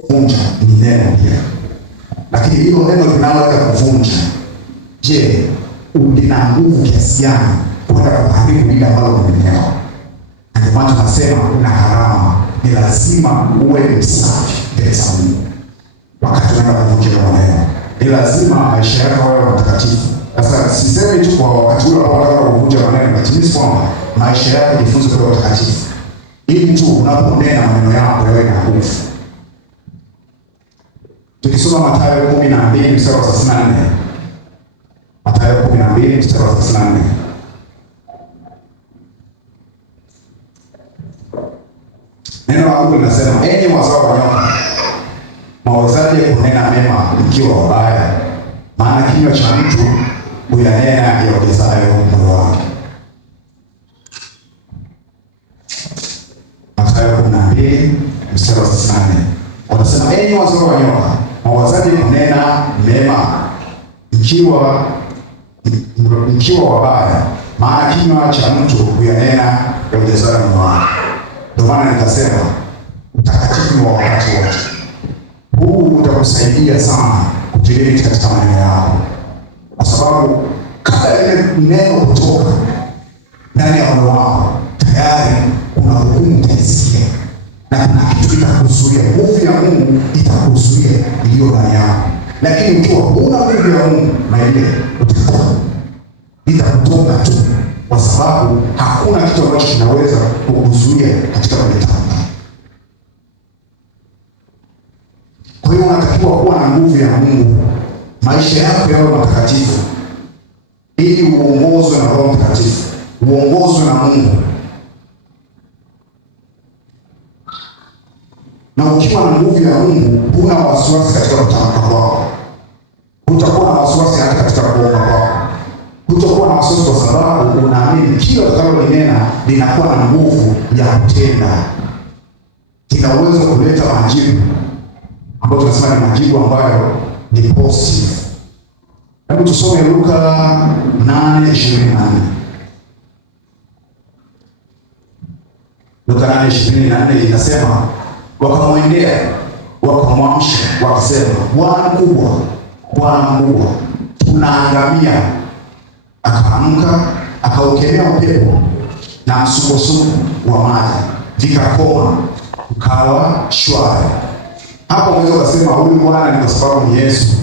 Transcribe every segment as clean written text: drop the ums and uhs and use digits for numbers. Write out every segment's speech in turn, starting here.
Kuvunja ni neno pia, lakini hilo neno linaloweza kuvunja, je, lina nguvu kiasi gani kwenda kuharibu lile ambalo umenenea? Ndio maana tunasema kuna gharama, ni lazima uwe msafi mbele za Mungu wakati unaenda kuvunja maneno. Ni lazima maisha yako yawe matakatifu. Sasa sisemi tu kwa wakati ule unataka kuvunja maneno, lakini kwamba maisha yako jifunze kuwa matakatifu, ili tu unaponena maneno yako yawe na nguvu. Tukisoma Mathayo 12 mstari wa 34. Mathayo 12 mstari wa 34. Neno la Mungu linasema, enyi wazao wa nyoka, mwawezaje kunena mema mkiwa wabaya? Maana kinywa cha mtu huyanena yaongezayo moyo wake. Mathayo 12 mstari wa 34. Wanasema, enyi wazao wa nyoka, mwawezaje kunena mema mkiwa wabaya? Maana kinywa cha mtu huyanena yaongezayo moyo wake. Ndio maana nikasema utakatifu wa wakati wote. Huu utakusaidia sana kujirudi katika maneno yako, kwa sababu kabla ile neno kutoka ndani ya moyo wako, tayari kuna hukumu utaisikia, na kuna kitu kitakuzuia. Nguvu ya Mungu itakuzuia iliyo ndani yako, lakini ukiwa huna nguvu ya Mungu, maile itakutoka tu, kwa sababu hakuna kitu ambacho kinaweza kukuzuia katika kuleta. Kwa hiyo unatakiwa kuwa na nguvu ya Mungu, maisha yako yawe matakatifu, ili uongozwe na Roho Mtakatifu, uongozwe na Mungu. Na ukiwa na nguvu ya Mungu, huna wasiwasi katika kutamka kwako, hutakuwa na wasiwasi hata katika kuomba kwako. Hutakuwa na wasiwasi kwa sababu unaamini kila utakalolinena linakuwa na nguvu ya kutenda. Lina uwezo kuleta majibu ambayo tunasema ni majibu ambayo ni positive. Hebu tusome Luka 8:24. Luka 8:24 inasema, wakamwendea wakamwamsha wakasema, Bwana mkubwa, Bwana mkubwa, tunaangamia. Akaamka akaukemea upepo na msukosuko wa maji, vikakoma, ukawa shwari. Hapo unaweza kusema huyu Bwana ni kwa sababu ni Yesu,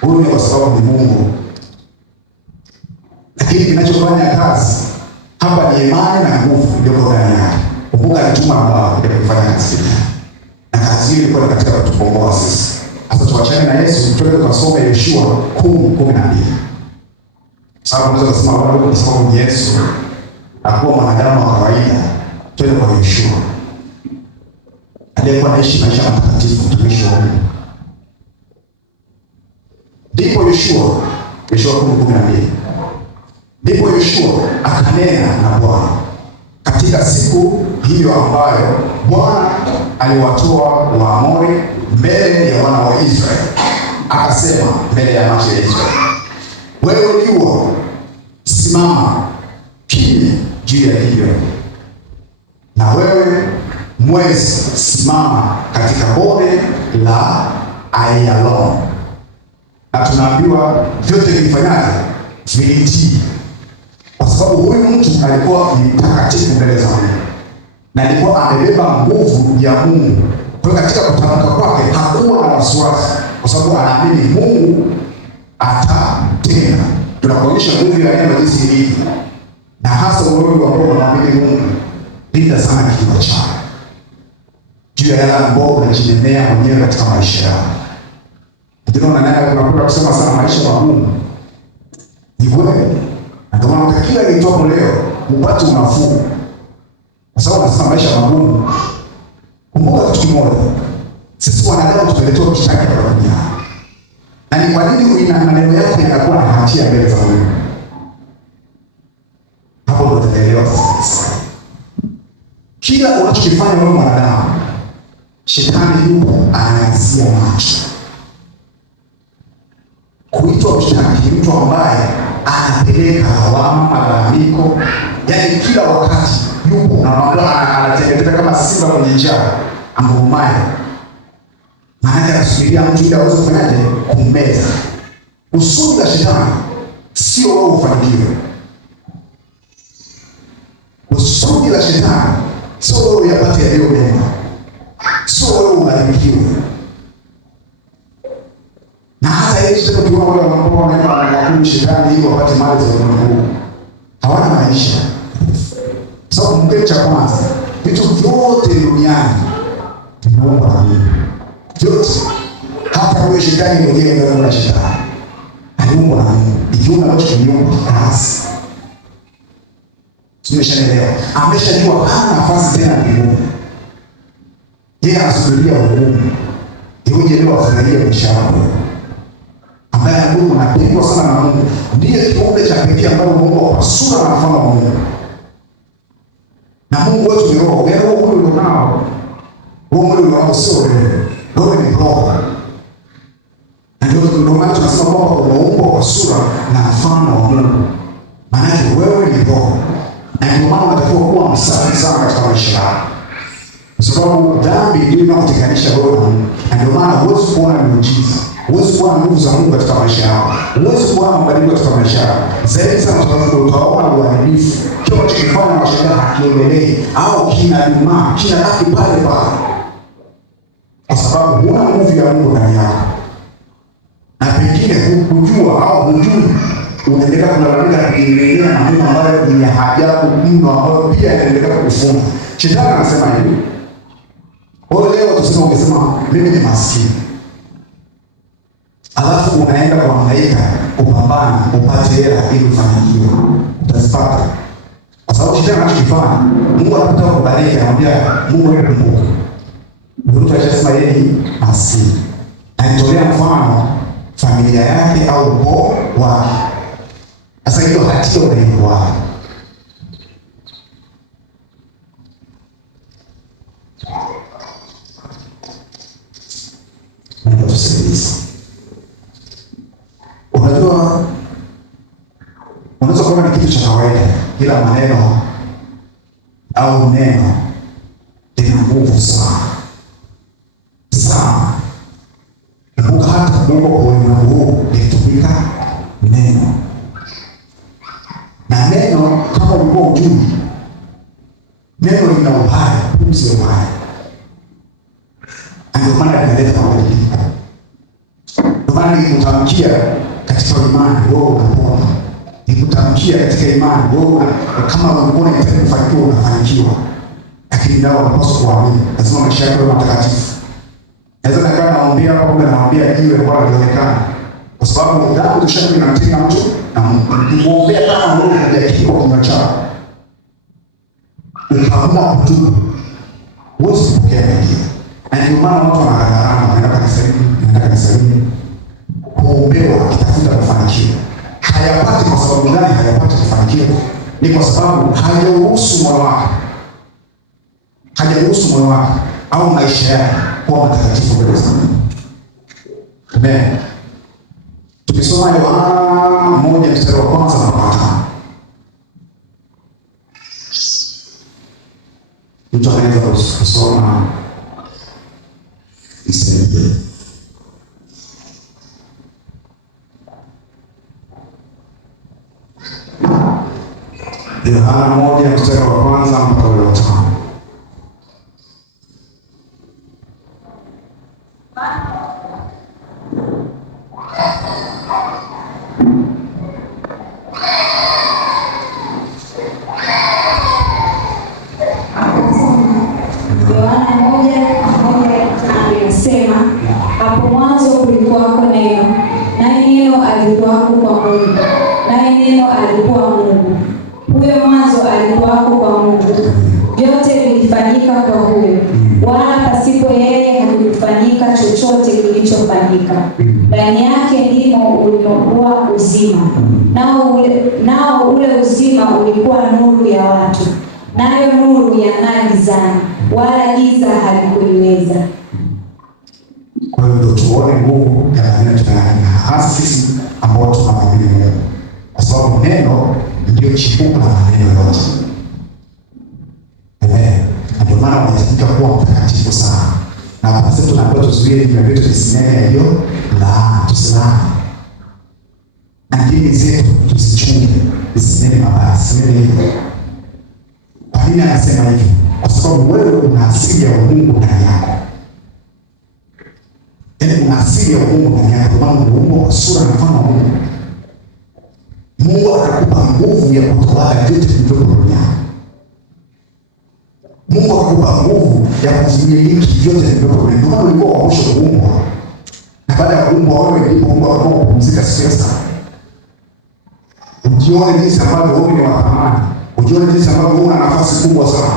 huyu ni kwa sababu ni Mungu. Lakini kinachofanya kazi hapa ni imani na nguvu iliyoko ndani yake. Kumbuka alituma ambao ndio kufanya kazi hii, na kazi hii ilikuwa katika kutukomboa sisi. Sasa tuachane na Yesu, tuende kusoma Yoshua 10:12. Sababu unaweza kusema wao kwa sababu ni Yesu akuwa mwanadamu wa kawaida. Twende kwa Yoshua aliyekuwa anaishi maisha matakatifu, mtumishi wa Mungu. Ndipo Yoshua 10:12. Ndipo Yoshua akanena na Bwana katika siku hiyo ambayo Bwana aliwatoa Waamori mbele ya wana wa Israeli, akasema mbele ya macho ya Israeli, wewe jua simama kimya juu ya Gibeoni, na wewe mwezi simama katika bonde la Ayalon. Na tunaambiwa vyote vifanyaje? Vilitii, kwa sababu huyu mtu alikuwa ni mtakatifu mbele za Mungu na alikuwa amebeba nguvu ya Mungu. Kwa hiyo katika kutamka kwake hakuwa na wasiwasi, kwa sababu anaamini Mungu atatenda. Tunakuonyesha nguvu ya neno jinsi ilivyo, na hasa wewe ambao unaamini Mungu, linda sana kinywa chako juu ya yale ambayo unajinenea mwenyewe katika maisha yako. Ndio maana tunapenda kusema sana maisha magumu ni wewe. Ndio maana utakiwa nitopo leo upate unafuu, kwa sababu nasema maisha magumu. Kumbuka kitu kimoja, sisi wanadamu tumeletewa kitaki kwa dunia. Na ni kwa nini maneno yako yanakuwa na hatia mbele za Mungu? Hapo ndio utaelewa sasa. Kila unachokifanya wewe mwanadamu, shetani yupo anaanzia macho. Kuitwa mshtaki mtu ambaye anapeleka lawama, malalamiko, yaani kila wakati yupo na anatetemeka kama simba kwenye njaa, angurumaye. anasubiria mtu ili aweze kufanyaje? Kummeza. Usudi la shetani sio wewe ufanikiwe. Usudi la shetani sio wewe uyapate yaliyo mema, sio wewe ubarikiwe. Na hata Yesu tukiona wale ambao wanaenda shetani ili wapate mali za ulimwengu, hawana maisha. Sababu Mungu cha kwanza, vitu vyote duniani vimeumbwa na Mungu. Vyote. Hata wewe shetani mwenyewe ndio na shetani. Aliumbwa na Mungu. Ikiwa ambacho kiliumbwa kazi. Tumeshaelewa. Ameshajua hana nafasi tena mbinguni. Yeye anasubiria hukumu. Yeye ndio afurahie maisha yako. Ambaye Mungu anapendwa sana na Mungu. Ndiye kiumbe cha pekee ambaye Mungu kwa sura na mfano wa Mungu. Na Mungu wetu ni roho. Wewe roho ule unao. Roho ule unao sio wewe. Roho ni roho. Na ndio maana tunasema kwamba umeumbwa kwa sura na mfano wa Mungu. Maana wewe ni roho. Na ndio maana unatakiwa kuwa msafi sana katika maisha yako. Kwa sababu dhambi ndio inakutenganisha roho na Mungu. Na ndio maana huwezi kuona miujiza. Huwezi kuona nguvu za Mungu katika maisha yako. Huwezi kuona mabadiliko katika maisha yako. Zaidi sana utaona uharibifu. Kile unachokifanya na shetani hakiendelei au kinadumaa, kinabaki pale pale. Kwa sababu huna nguvu ya Mungu ndani yako. Na pengine hukujua au hujui unaendelea kulalamika na kuendelea na mambo ambayo ni ajabu mno ambayo pia yanaendelea kukufunga. Shetani anasema hivi. Leo tuseme ungesema mimi ni maskini. Alafu unaenda kuhangaika, kupambana, upate hela ili ufanikiwe. Utazipata. Kwa sababu shetani anachokifanya, Mungu anataka kubariki, anamwambia Mungu anakumbuka. Mtu anasema yeye ni maskini. Anatolea mfano familia yake au ukoo wake. Sasa hiyo hatia unaikuwa. Ndio tusikilize. Unajua, unaweza kuona ni kitu cha kawaida, kila maneno au neno lina nguvu sana. Sana. Kumbuka hata Mungu kwa ulimwengu huu litumika neno. Na neno kama ulikuwa ujui, neno lina uhai, pumzi ya uhai. Ndio maana linaleta mabadiliko. Ndio maana nikutamkia katika imani wewe unapona. Nikutamkia katika imani wewe kama ulikuwa unataka kufanikiwa unafanikiwa. Lakini ndio unapaswa kuamini. Lazima maisha yako yawe matakatifu. Naweza nikaa naambia hapa kumbe naambia jiwe kwa lionekana. Kwa sababu dhambi tushakuwa inamtenga mtu na kumwombea kama wewe unajisikia kwa kinywa chako. Ukaamua kutubu. Huwezi kupokea mengi. Na ndio maana watu wanagarama wanaenda kanisani kuombewa kitafuta mafanikio. Hayapati kwa sababu gani hayapati mafanikio? Ni kwa sababu hajaruhusu moyo wake. Hajaruhusu moyo wake au maisha yake kuwa matakatifu mbele za Mungu. Amen. Tukisoma Yohana 1:1 na 5. Mtu anaweza kusoma isaidie. Yohana 1:1 mpaka 5. Hapo mwanzo kulikuwako neno, naye neno alikuwako kwa Mungu, naye neno alikuwa Mungu. Huyo mwanzo alikuwako kwa Mungu. Vyote vilifanyika kwa huyo, wala pasipo yeye hakikufanyika chochote kilichofanyika. Ndani yake ndimo ulimokuwa uzima, nao ule uzima ulikuwa nuru ya watu, nayo nuru yang'aa gizani, wala giza halikuiweza. Kwa hiyo tuone nguvu ya maneno tunayosema, hasa sisi ambao tunamwamini Mungu. Kwa sababu neno ndio chimbuko la maneno yote. Amen. Ndio maana unahitajika kuwa mtakatifu sana. Na kwa sababu tunaambiwa tuzuie vinywa vyetu visinene hiyo laana, tusilani. Na ndimi zetu tusichunge visinene mabaya, sinene hivyo. Kwa nini anasema hivyo? Kwa sababu wewe una asili ya Mungu ndani yako. Yaani una asili ya Mungu ndani yako, maana umeumbwa kwa sura na mfano wa Mungu. Mungu atakupa nguvu ya kutawala vyote vilivyopo duniani. Mungu atakupa nguvu ya kuvimiliki vyote vilivyopo duniani. Ndio maana ulikuwa wa mwisho kuumbwa. Na baada ya kuumbwa wewe ndipo Mungu akaamua kupumzika sasa. Ujione jinsi ambavyo wewe ni wa thamani. Ujione jinsi ambavyo una nafasi kubwa sana.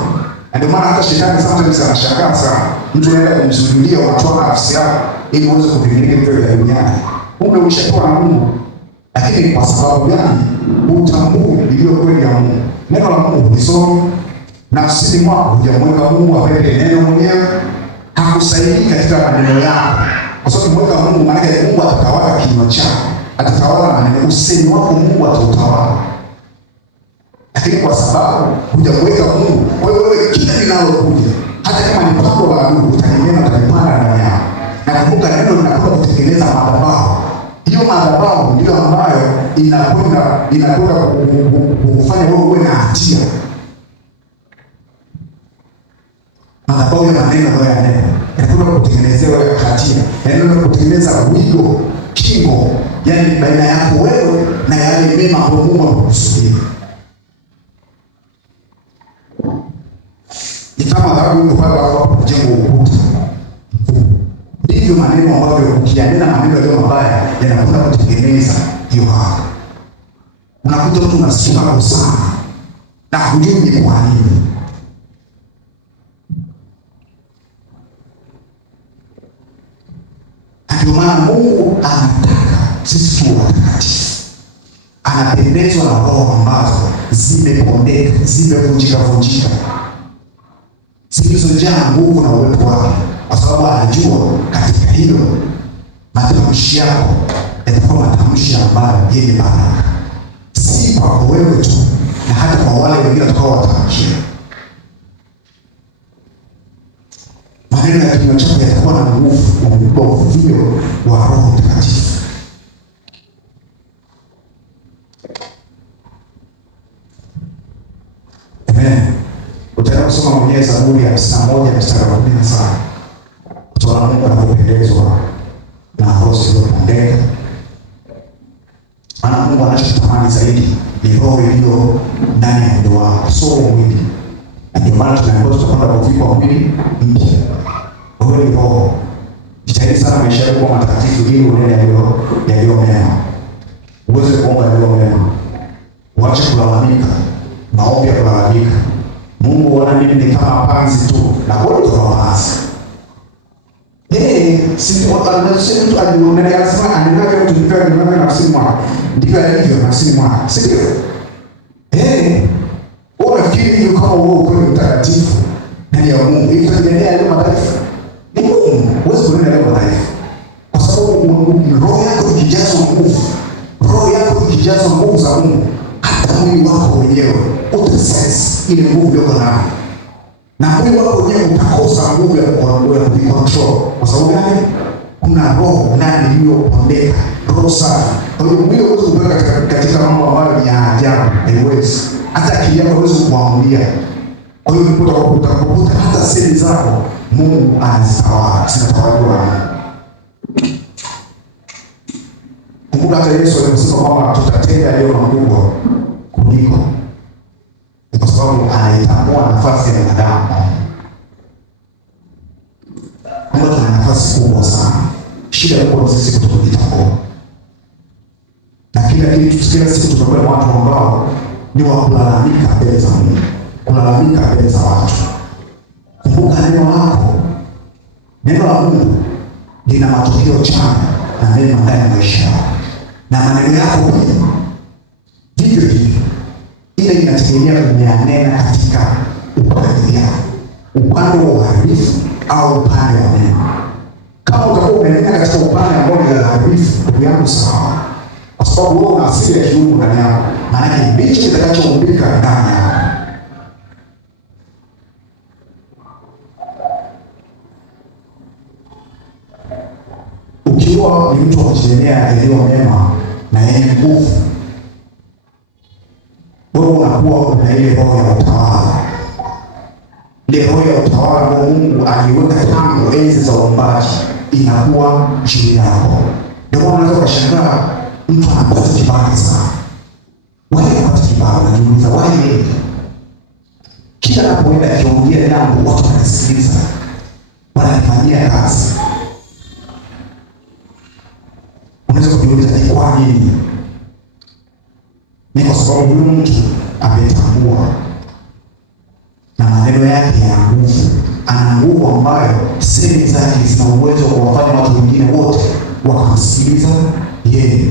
Na ndio maana hata shetani sometimes anashangaa sana. Mtu anaenda kumsujudia, unatoa nafsi yako ili uweze kuvimiliki vitu vya duniani. Kumbe umeshakuwa na Mungu. Lakini kwa sababu gani? Utambui iliyo kweli ya Mungu. Neno la Mungu ulisoma, nafsini mwako hujamweka Mungu apende neno mwenyewe, hakusaidii katika maneno yako. Kwa sababu mweka Mungu maana yake Mungu atatawala kinywa chako, atatawala maneno, usemi wako Mungu atautawala. Lakini kwa sababu hujamweka Mungu, wewe kila linalokuja, hata kama ni pango la adui, utanimena, utanipanda ndani yako. Na kumbuka neno linakwenda kutengeneza madhabahu. Hiyo madhabahu ndio ambayo inakwenda kufanya wewe uwe na hatia. Madhabahu ya maneno ya neno inakwenda kutengenezea wewe hatia. Inakwenda kutengeneza wigo, kingo, yani baina yako wewe na yale mema ambayo Mungu amekusudia. Ni kama dhahabu iko pale hapo kujenga ukuta. Ndivyo maneno ambayo ukianena maneno yaliyo mabaya yanakwenda kutengeneza hiyo hali. Unakuta mtu unasikia kwa sana na hujui ni kwa nini. Ndio maana Mungu anataka sisi tuwe watakatifu. Anapendezwa na roho ambazo zimepondeka, zimevunjika, zilizojaa nguvu na uwepo wake. Kwa sababu anajua katika hilo matamshi yako yatakuwa matamshi ambayo yenye baraka, si kwa wewe tu, na hata kwa wale wengine watakao watamkia. Maneno ya kinywa chako yatakuwa na nguvu, na uvuvio wa Roho Mtakatifu. Amen. Utaenda kusoma mwenyewe Zaburi ya 51 mstari wa 17. Utaona Mungu anapendezwa na harusi iliyopondeka. Maana Mungu anachotamani zaidi ni roho iliyo ndani ya moyo wako, sio mwili. Na ndio maana tunaambiwa tutapanda kuvikwa mwili mpya. Wewe ni roho. Jitahidi sana maisha yako kuwa matakatifu ili unene yaliyo mema. Uweze kuomba yaliyo mema. Uache kulalamika, maombi ya kulalamika. Mungu wana mimi ni kama panzi tu, na wewe utakuwa panzi. Sisi wanasema mtu ajionelea lazima anenavyo mtu ndio anenavyo nafsini mwake. Ndivyo alivyo nafsini mwake. Si ndio? Wewe unafikiri hiyo kama wewe uko mtakatifu ndani ya Mungu, hivi tunaendelea leo madhaifu. Ni Mungu, huwezi kuendelea leo madhaifu. Kwa sababu roho yako ikijazwa nguvu, roho yako ikijazwa nguvu za Mungu, hata mwili wako wenyewe utasense ile nguvu yako nayo. Na mwili wako wenyewe utakosa nguvu ya kucontrol. Kwa sababu gani? Kuna roho ndani iliyopondeka, roho safi. Kwa hiyo mwili huwezi kuweka katika mambo ambayo ni ya ajabu, haiwezi. Hata akili yako huwezi kuamulia. Kwa hiyo utakuta hata seli zako Mungu anazitawala, zinatawaliwa. Kumbuka hata Yesu alisema kwamba tutatenda yaliyo makubwa kuliko, kwa sababu anaitambua nafasi ya binadamu. Mungu tuna nafasi kubwa sana. Shida kubwa sisi kutokujitambua. Na kila siku tunakuwa watu ambao ni wa kulalamika mbele za Mungu, kulalamika mbele za watu. Kumbuka neno lako, neno la Mungu lina matokeo chanya na mema ndani ya maisha yako. Na maneno yako vivyo hivyo, ile inategemea kumeanena katika upande wako, upande wa uharibifu au upande wa mema. Kama utakuwa umenena katika upande ambao ni uharibifu, ndugu yangu, sawa, kwa sababu wewe una asili ya kiungu ndani yako, maana yake ndicho kitakachoumbika ndani yako. Ukiwa ni mtu wa kujitegemea yaliyo mema na yenye nguvu, wewe unakuwa una ile roho ya utawala, ile roho ya utawala ambayo Mungu aliweka tangu enzi za uumbaji inakuwa juu yako. Ndio maana unaweza kushangaa mtu anapata kibali sana. Wewe unapata kibali, unajiuliza wewe, kila anapoenda akiongea jambo watu wanasikiliza, wanafanyia kazi. Unaweza kujiuliza ni kwa nini? Ni kwa sababu huyu mtu ametambua na maneno yake yana nguvu. Ana nguvu ambayo semi zake zina uwezo wa kuwafanya watu wengine wote wakamsikiliza yeye.